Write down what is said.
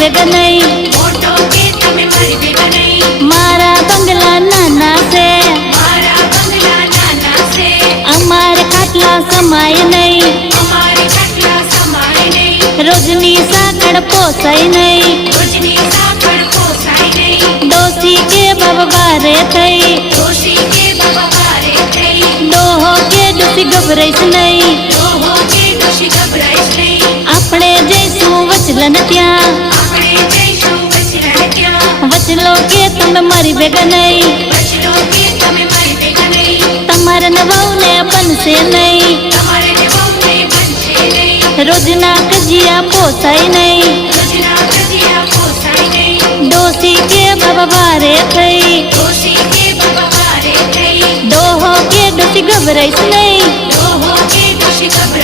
ભેગા નહીં, મોટો કે તમે મારી ભેગા નહીં. મારા બંગલા નાના છે, મારા બંગલા નાના છે, અમારે ખાટલા સમાય નહીં, અમારે ખાટલા સમાય નહીં. રોજની સાકડ પોસાય નહીં, રોજની સાંકળ પોસાય નહીં. ડોસી કે બવારે થઈ, ડોશી કે બવારે થઈ. ડોહો કે ડોસી ગભરાઈશ નહીં, ડોહો કે ડોશી ગભરાઈશ નહીં. આપણે જઈશું વચલન ત્યાં, આપણે જઈશું વચલા ત્યાં. વચલો કે તમે મારી ભેગા નહીં, વચલો કે તમે મારી ભેગા નહીં. તમારા નવાને બનશે નહીં, તમારે વહુને બનશે નહીં. રોજના કજિયા પોસાય નહીં, રોજના કજિયા પોસાય નહીં. ડોસી કે બવારે થઈ, ડોશી કે બવારે થઈ. ડોહો કે ડોસી ગભરાઈશ નહીં, ડોહો કે ડોશી ગભરાઈશ